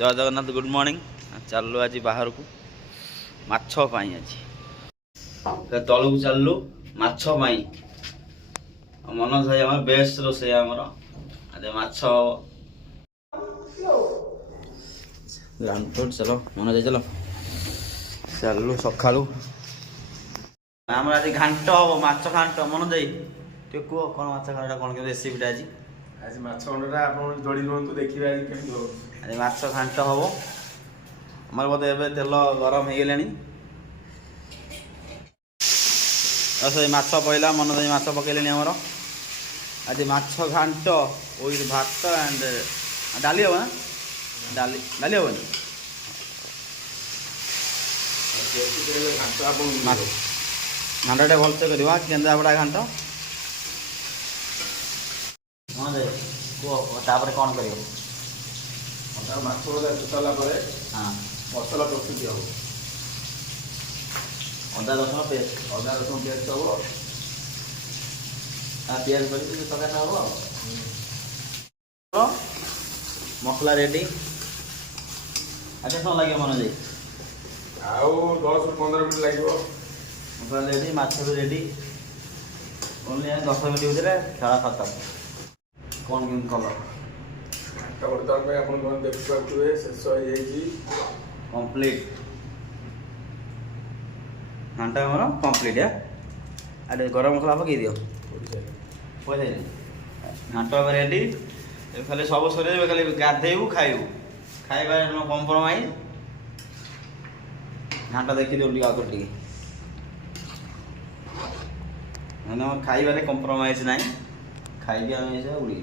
जय Jagannath good morning चलु आज बाहर को माछ पाई आज तलू चलु माछ पाई मनोज भाई आम बेस्ट रोसे आमर आज माछ चलो मनोज भाई चलो चलु सका आज घाट हम माछ घाट मनोज भाई टे कह कौन माछ घाटा कौन के रेसिपीटा आज आज माछ अंडा आप जोड़ी रुहतु देखिए आज केମିତି हो आज माछ घाट हम आमर बोधे एवं तेल गरम हो गले माछ पहला मनोज भाई माछ पकड़े आमर आज माछ घाट विथ भात एंड डाली हम ना डाली डाली हेनी घाटा भलसे करवा केन्द्रापड़ा घाट मनोज भाई कह कौन कर माछ सारा हाँ मसला प्रस्तुति हम अदा रसुण पेस्ट हम प्याज पड़ी तक हम मसला रेडी अच्छा समय लगे मनोज आउ 10-15 मिनट लगे मसला रेडी माछ भी रेडी ओनली 10 मिनट भितर खेला खत्म कौन केम कलर बर्तमान में आप देखिए शेष हो कंप्लीट घंटा हमारा कंप्लीट है अरे गरम मसला पकई दियो पैसा घाट रेडी खाली सब सर खाली गाधेबू खाइबू खाइबा कम्प्रोमाइज घाट देखी दियो आगे टे खाइबारे कम्प्रोमाइज ना खाइबी आम उड़ी